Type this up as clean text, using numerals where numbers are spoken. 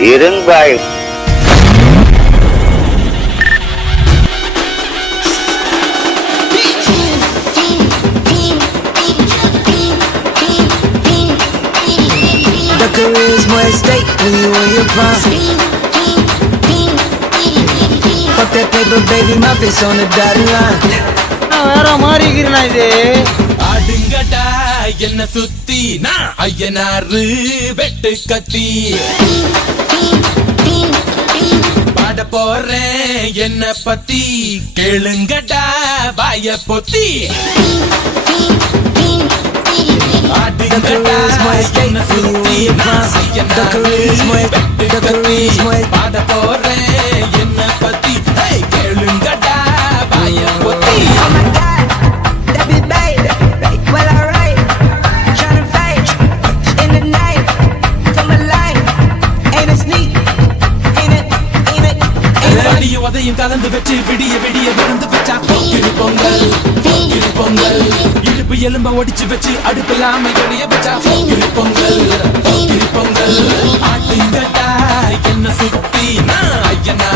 இருங்காய். The charisma at stake when you in your prime. Fuck that paper, baby, my face on the dotted line. வேற மாதிரி இருக்கிறா இது. ஆடுங்கடா என்ன சுத்தி நான் ஐயனாரு வெட்டு கத்தி பாட போறேன் என்ன பத்தி கேளுங்கடா வாய பொத்தி ஆடுங்கடா என்ன சுத்தி நான் ஐயனாரு வெட்டு கத்தி பாட போறேன் என்ன பத்தி கேளுங்கடா வாய பொத்தி. உதயம் கலந்து வச்சு விடிய விடிய விழுந்து வச்சா போக்கிரி பொங்கல் போக்கிரி பொங்கல் இடுப்பு எலும்ப ஒடிச்சு வச்சு அடுப்பில்லாம எரிய வச்சா போக்கிரி பொங்கல் போக்கிரி பொங்கல் ஆட்டுங்கட்டா என்ன சுத்தி நான் ஐயனா